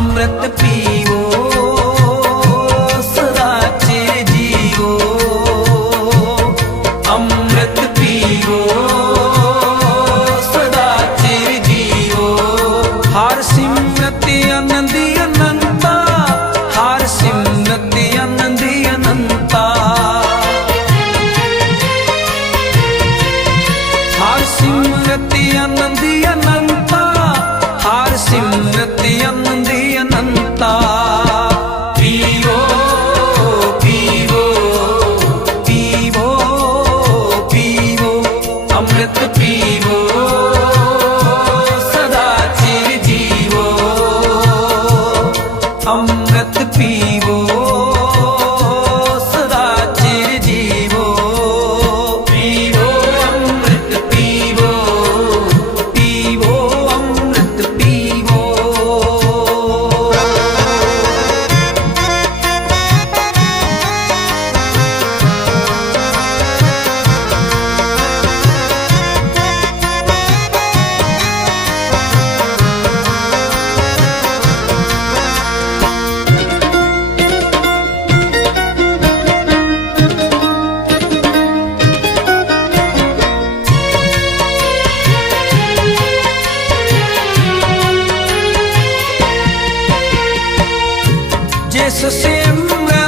ਅੰਮ੍ਰਿਤ ਪੀਵੋ, ਸਦਾ ਚੇ ਜੀਵੋ ਅੰਮ੍ਰਿਤ ਪੀਵੋ, ਸਦਾ ਚੇ ਜੀਵੋ ਹਰ ਸਿਮਰਤ ਅਨੰਦੀ ਅਨੰਤਾ, ਹਰ ਸਿਮਰਤ ਅਨੰਦੀ ਅਨੰਤਾ। ਹਰ ਸਿਮਰਤ ਅਨੰਦੀ अमृत essa sempre